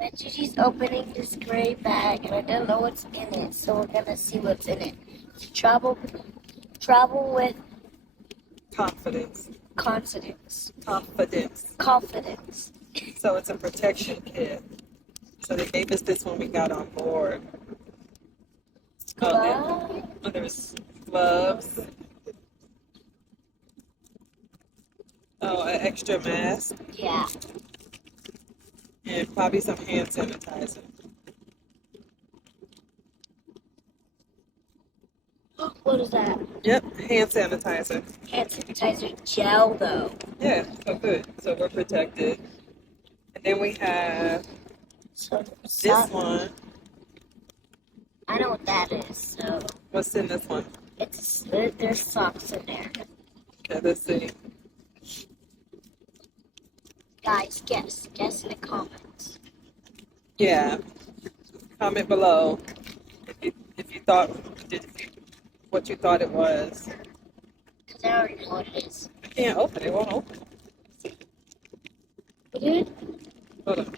And Gigi's opening this gray bag, and I don't know what's in it, so we're gonna see what's in it. Travel with Confidence. confidence. Confidence. So it's a protection kit. So they gave us this when we got on board. There's gloves. Oh, an extra mask. Yeah. And probably some hand sanitizer. What is that? Yep, hand sanitizer. Hand sanitizer gel, though. Yeah, so good. So we're protected. And then we have So this one. I know what that is. So What's in this one? there's socks in there. Okay, let's see. Guys, guess in the comments. Yeah. Comment below if you thought what you thought it was. Cause I already know what it is. I can't open it. It won't open. You did? Hold on.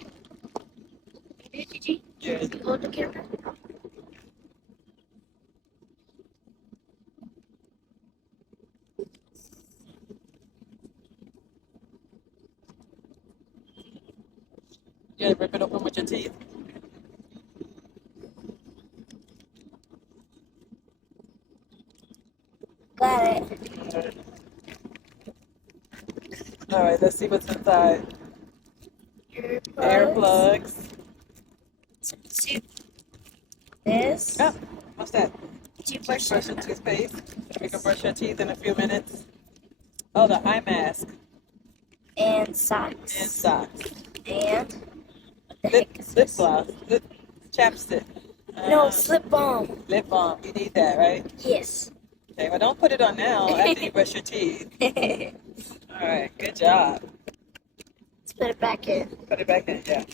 You did, Gigi? Yeah. Hold the camera. Yeah, rip it open with your teeth. Got it. All right, let's see what's inside. Air plugs. This. Oh, what's that? Toothbrush. Brush and toothpaste. We can brush your teeth in a few minutes. Oh, the eye mask. And socks. And socks. And what the Lip heck is this? gloss. Lip chapstick. No, slip balm. Lip balm. You need that, right? Yes. Okay, well, don't put it on now after you brush your teeth. All right, good job. Let's put it back in. Put it back in, yeah.